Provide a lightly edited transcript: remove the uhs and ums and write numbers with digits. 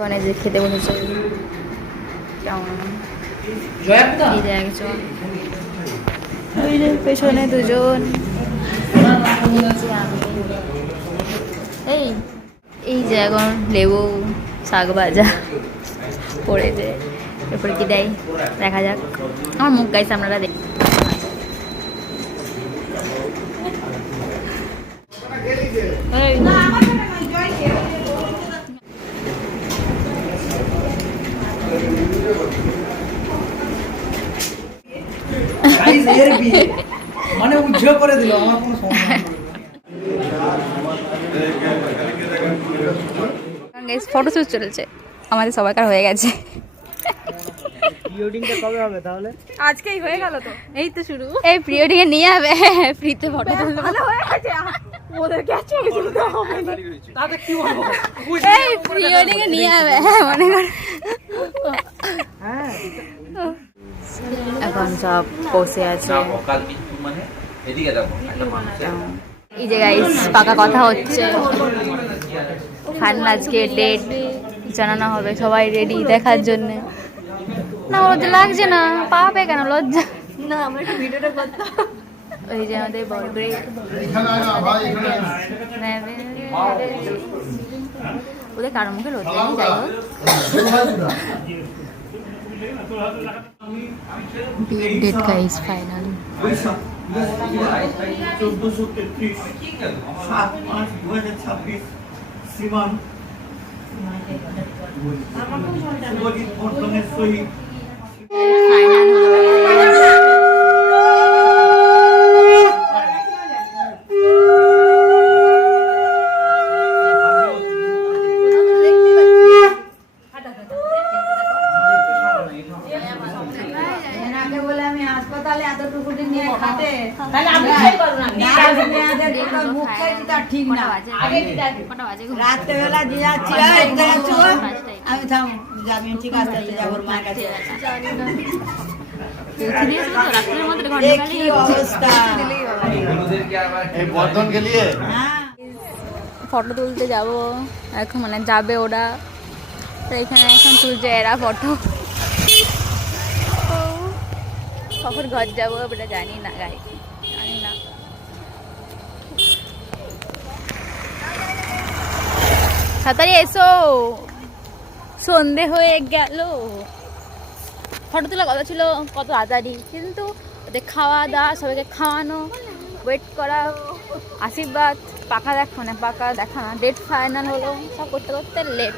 মানে যে খেতে বসেছে কেমন এই যে একজন, ওই যে পেছনে দুজন, এই এই যে এখন লেবু শাক ভাজা পড়েছে, এরপরে কি দেয় দেখা যাক। আমার মুখ গাইছে আপনারা দেখ। মানে উজ্জ্বল করে দিল আমার কোনো ফটোশুট চলেছে আমাদের সবাইকার হয়ে গেছে। প্রিওডিংটা কবে হবে তাহলে? আজকেই হয়ে গেল তো, এই তো শুরু। এই প্রিওডিং এ নিয়ে যাবে ফ্রিতে ফটো তুলতে। ভালো হয়ে গেছে ওদের কাছে তো হবে না। তাতে কি বলবো? এই প্রিওডিং এ নিয়ে যাবে মনে কর। হ্যাঁ এখন সব বসে আছে। এই যে গাইস পাকা কথা হচ্ছে, ফাইনাল আজকে ডেট জানানো হবে, সবাই রেডি দেখার জন্য। না লজ্জা লাগছে না, পাবে কেন লজ্জা? না আমার একটু ভিডিওটা করতে। ওই যে আমাদের বড় ওদের কারো মুখে লজ্জা নেই, যাই হোক ডেট গাইস ফাইনাল। 1433 শ্রীমান রাত্রেবেলা দিয়ে যাচ্ছি আমি থাম যাবি ঠিক আছে যাবো মায়ের কাছে। ফটো তুলতে যাব এখন, মানে যাবে ওরা, তো এখানে এখন তুলছে এরা ফটো। কখন ঘর যাবো ওটা জানি না গাই, জানি না। তাড়াতাড়ি এসো, সন্ধে হয়ে গেল। ফটো তোলা কথা ছিল কত তাড়াতাড়ি, কিন্তু ওদের খাওয়া দাওয়া, সবাইকে খাওয়ানো, ওয়েট করা, আশীর্বাদ, পাখা দেখা, মানে পাখা দেখা না, ডেট ফাইনাল হলো, সব করতে করতে লেট।